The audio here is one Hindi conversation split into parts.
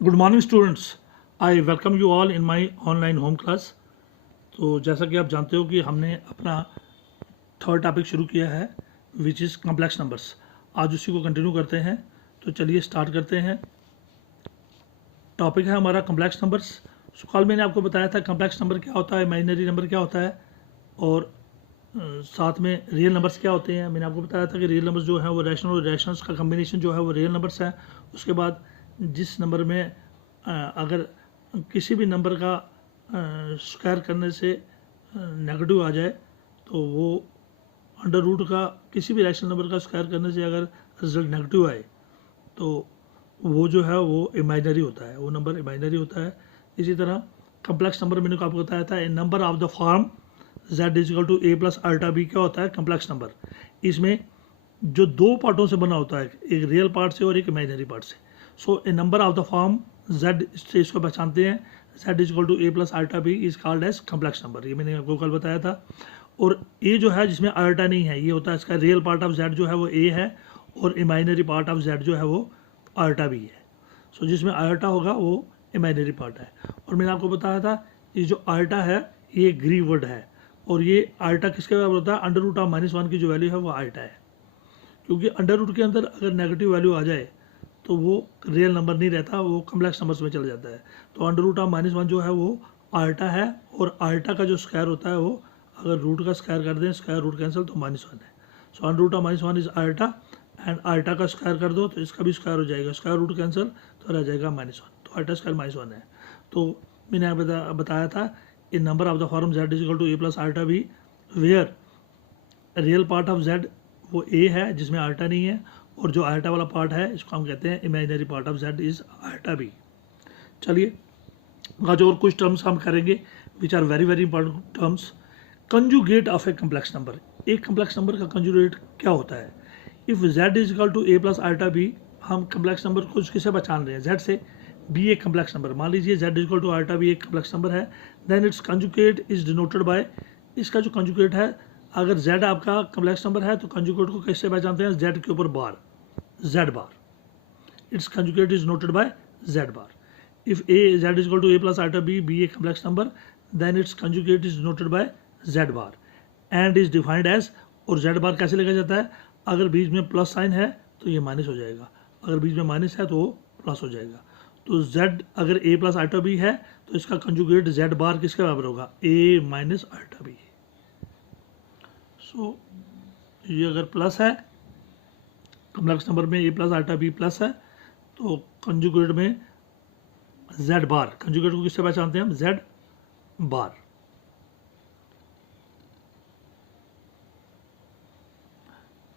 Good morning students, I welcome you all in my online home class. तो जैसा कि आप जानते हो कि हमने अपना थर्ड टॉपिक शुरू किया है विच इज़ कॉम्प्लेक्स नंबर्स। आज उसी को कंटिन्यू करते हैं। तो चलिए स्टार्ट करते हैं। टॉपिक है हमारा कॉम्प्लेक्स नंबर्स। सो कल मैंने आपको बताया था कॉम्प्लेक्स नंबर क्या होता है, इमेजिनरी नंबर क्या होता है और साथ में रियल नंबर्स क्या होते हैं। मैंने आपको बताया था कि रियल नंबर्स जो है वो रैशनल और रैशनल्स का कम्बिनेशन जो है वो रियल नंबर्स है। उसके बाद जिस नंबर में अगर किसी भी नंबर का स्क्वायर करने से नेगेटिव आ जाए तो वो अंडर रूट का किसी भी रैशनल नंबर का स्क्वायर करने से अगर रिजल्ट नेगेटिव आए तो वो जो है वो इमेजिनरी होता है, वो नंबर इमेजिनरी होता है। इसी तरह कम्प्लेक्स नंबर मैंने आपको बताया था a number of the form z is equal to a plus iota B क्या होता है, कम्प्लेक्स नंबर। इसमें जो दो पार्टों से बना होता है, एक रियल पार्ट से और एक इमेजिनरी पार्ट से। So a number of the form z से इसको पहचानते हैं, z is equal to a plus iota B is called as complex number. ये मैंने आपको कल बताया था। और ए जो है जिसमें अल्टा नहीं है, ये होता है इसका रियल पार्ट ऑफ z जो है वो ए है और इमेजिनरी पार्ट ऑफ z जो है वो अल्टा भी है। सो जिसमें अल्टा होगा वो इमेजिनरी पार्ट है। और मैंने आपको बताया था ये जो अल्टा है ये ग्रीक वर्ड है और ये अल्टा किसके बराबर होता है, अंडर रूट ऑफ -1 की जो वैल्यू है वो अल्टा है। क्योंकि अंडर रूट के अंदर अगर नेगेटिव वैल्यू आ जाए तो वो रियल नंबर नहीं रहता, वो कम्प्लेक्स नंबर्स में चला जाता है। तो अंडर रूट ऑफ -1 जो है वो अल्टा है और अल्टा का जो स्क्वायर होता है वो अगर रूट का स्क्वायर कर दें, स्क्वायर रूट कैंसिल, तो -1 है। So under root of -1 is iota and iota का स्क्वायर कर दो तो इसका भी स्क्वायर हो जाएगा, स्क्वायर रूट कैंसिल तो रह जाएगा -1। तो अल्टा स्क्वायर -1 है। तो मैंने बताया था इन number of the form z is equal to a plus iota B where real part of z वो a है जिसमें अल्टा नहीं है और जो अल्टा वाला पार्ट है इसको हम कहते हैं imaginary part of z is iota B. चलिए आज और कुछ टर्म्स हम करेंगे which are very very important terms. Conjugate of a complex number, एक कम्प्लेक्स नंबर का कंजुगेट क्या होता है। If z is equal to a plus iota B, हम कम्प्लेक्स नंबर को किससे पहचान रहे हैं, z से। बी एक कम्प्लेक्स नंबर, मान लीजिए z इजिकल टू अल्टा बी एक कम्प्लेक्स नंबर है, then it's conjugate is denoted by, इसका जो कंजुगेट है, अगर z आपका कम्प्लेक्स नंबर है तो कंजुगेट को कैसे पहचानते हैं, z के ऊपर bar, z bar, its conjugate is noted by z bar. If a z is equal to a plus iota B, be a complex number, then it's conjugate is noted by z bar and is defined as, और z बार कैसे लिखा जाता है, अगर बीच में प्लस साइन है तो ये माइनस हो जाएगा, अगर बीच में माइनस है तो वो प्लस हो जाएगा। तो z अगर a प्लस अल्टा बी है तो इसका कंजुगेट z बार किसके बराबर होगा, a माइनस अल्टा बी। सो ये अगर प्लस है, कम्प्लेक्स नंबर में a plus iota B plus है, तो कंजुगेट में z बार, कंजुगेट को किससे पहचानते हैं हम, z bar.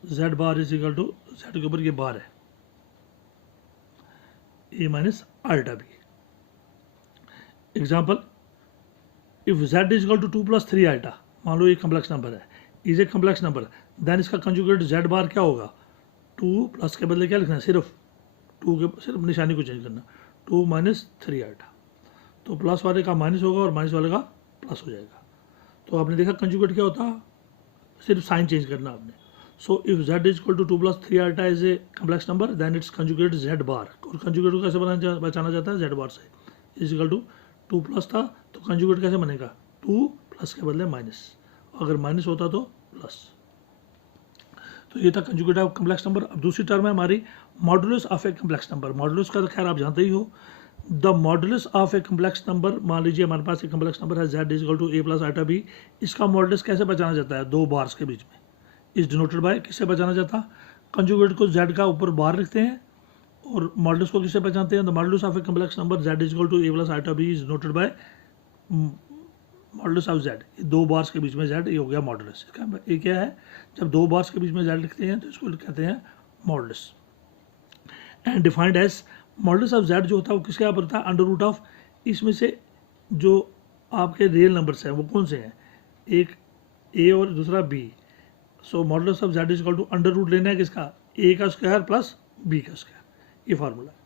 z bar is equal to, z के ऊपर ये बार है, a minus iota B. Example, if z is equal to 2 plus 3 iota, मान लो ये कम्प्लेक्स नंबर है, is a complex number, then इसका कंजुगेट z बार क्या होगा, 2 प्लस के बदले क्या लिखना है, सिर्फ 2 के सिर्फ निशानी को चेंज करना, 2 माइनस 3 अल्टा। तो प्लस वाले का माइनस होगा और माइनस वाले का प्लस हो जाएगा। तो आपने देखा कंजुगेट क्या होता, सिर्फ साइन चेंज करना आपने। So if z is equal to 2 plus 3 iota is a complex number, then it's conjugate z bar, और कंजुगेट को कैसे बचाना जाता है, z बार से। इज इक्वल टू 2 प्लस था तो कंजुगेट कैसे बनेगा, 2 प्लस के बदले माइनस, अगर माइनस होता तो प्लस। तो ये था कंजुगेट ऑफ कम्प्लेक्स नंबर। अब दूसरी टर्म है हमारी modulus of a complex number. Modulus का तो खैर आप जानते ही हो, the modulus of a complex number, मान लीजिए हमारे पास एक कम्प्लेक्स नंबर है z is equal to a plus iota B, इसका मॉडुलस कैसे पहचाना जाता है, दो बार्स के बीच में, इज डिनोटेड बाय, किससे पहचाना जाता, कंजुगेट को z का ऊपर बार लिखते हैं और मॉडुलस को किससे पहचानते हैं, the modulus of a complex number z is equal to a plus iota B is denoted by modulus of z, दो बार्स के बीच में z, ये हो गया मॉडुलस। इसका ये क्या है, जब दो बार्स के बीच में z लिखते हैं तो इसको कहते हैं modulus. And defined as, modulus of z जो होता है वो किसके बराबर होता है, अंडर रूट ऑफ, इसमें से जो आपके रियल नंबर्स हैं वो कौन से हैं, एक a और दूसरा b। So modulus of z is equal to under root लेना है किसका, a का स्क्वायर प्लस b का स्क्वायर, ये फार्मूला है।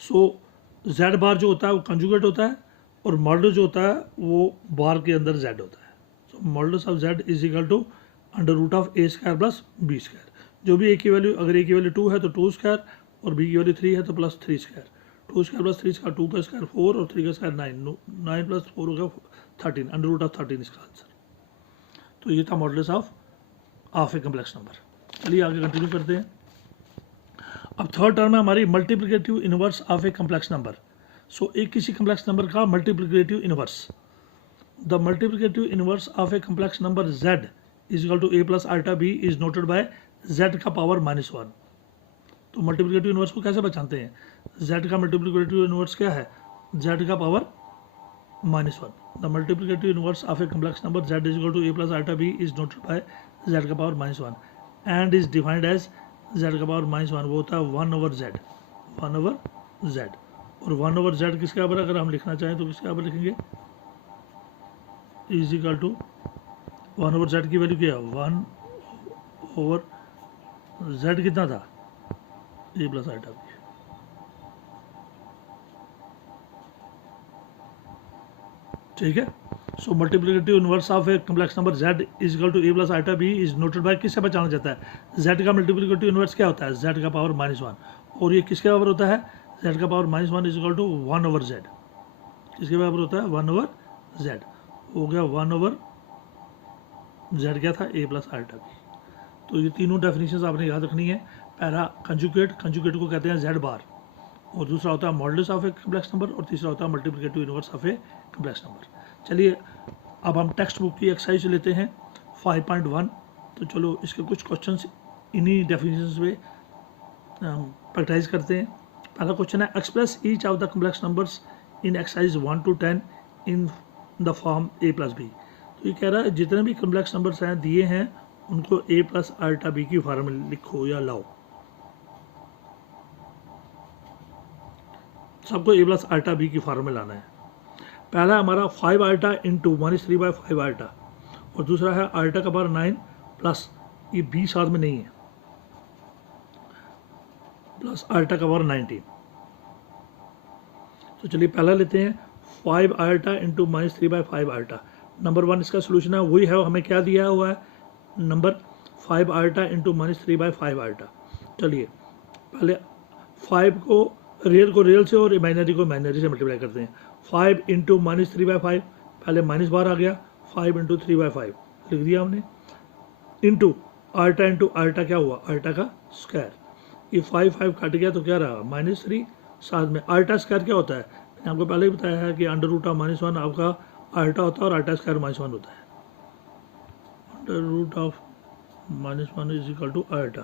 सो z बार जो होता है वो कंजुगेट होता है और मॉडुलस जो होता है वो बार के अंदर z होता है। So modulus of z is equal to under root of a square plus b square, जो भी a की वैल्यू, अगर a की वैल्यू 2 है तो 2 स्क्वायर और बी की वैल्यू 3 है तो plus 3 square, 2 square plus 3 square, 2 का स्क्वायर 4 और 3 का स्क्वायर 9, 9 प्लस 4 होगा 13, अंडर रूट ऑफ 13 इसका आंसर। तो ये था modulus of a complex number. चलिए आगे कंटिन्यू करते हैं। अब थर्ड टर्म है हमारी multiplicative inverse of a complex number. So एक किसी कम्प्लेक्स नंबर का multiplicative inverse, the multiplicative inverse of a complex number z is equal to a plus iota b is noted by z का पावर -1। तो मल्टीप्लिकेटिव इनवर्स को कैसे पहचानते हैं? z का मल्टीप्लिकेटिव इनवर्स क्या है? z का power -1। The multiplicative inverse of a complex number z is equal to a plus iota b is noted by z का power -1 and is defined as z का पावर -1 वो होता है 1/z, 1/z। और 1/z किसके बराबर, अगर हम लिखना चाहें तो किसके बराबर लिखेंगे? इज इक्वल टू 1/z की वैल्यू क्या है? 1/z कितना था? a plus iota b। ठीक है। So multiplicative inverse of a complex number z is equal to a plus iota b is noted by, किससे पहचाना जाता है? z का मल्टीप्लिकेटिव इनवर्स क्या होता है? z का पावर -1। और ये किसके बराबर होता है? z का power -1 is equal to 1/z। किसके बराबर होता है? 1/z। हो गया 1/z क्या था? a plus iota b। तो ये तीनों डेफिनेशंस आपने याद रखनी है। पहला कंजुगेट, कंजुगेट को कहते हैं z बार, और दूसरा होता है modulus of a complex number, और तीसरा होता है multiplicative inverse of a complex number. चलिए अब हम टेक्स्ट बुक की एक्सरसाइज लेते हैं 5.1। तो चलो इसके कुछ क्वेश्चंस इन्हीं डेफिनेशंस पे प्रैक्टिस करते हैं। पहला क्वेश्चन है express each of the complex numbers in exercise 1 to 10 in the form a plus b। तो ये कह रहा है जितने भी कम्प्लेक्स नंबर्स हैं दिए हैं उनको a प्लस अल्टा b की फॉर्म में लिखो या लाओ। सबको a प्लस अल्टा b की फॉर्म में लाना है। पहला हमारा 5 अल्टा इंटू -3/5 अल्टा, और दूसरा है अल्टा का पावर 9 प्लस ये b साथ में नहीं है, प्लस अल्टा का पावर 19। तो चलिए पहला लेते हैं 5 अल्टा इंटू -3/5 अल्टा। नंबर 1 इसका सोल्यूशन है, वही है हमें क्या दिया हुआ है? Number 5 iota into -3/5 iota. चलिए पहले 5 को रियल से और इमेजिनरी को इमेजिनरी से मल्टीप्लाई करते हैं। 5 इंटू -3/5, पहले माइनस बार आ गया, 5 इंटू 3/5 लिख दिया हमने, इंटू अल्टा क्या हुआ? अल्टा का स्क्वायर। ये 5 कट गया तो क्या रहा? -3। साथ में अल्टा स्क्वायर क्या होता है? मैंने आपको पहले ही बताया है कि अंडर रूट ऑफ -1 आपका अल्टा होता है और अल्टा स्क्वायर -1 होता है। Under root of -1 is equal to अल्टा।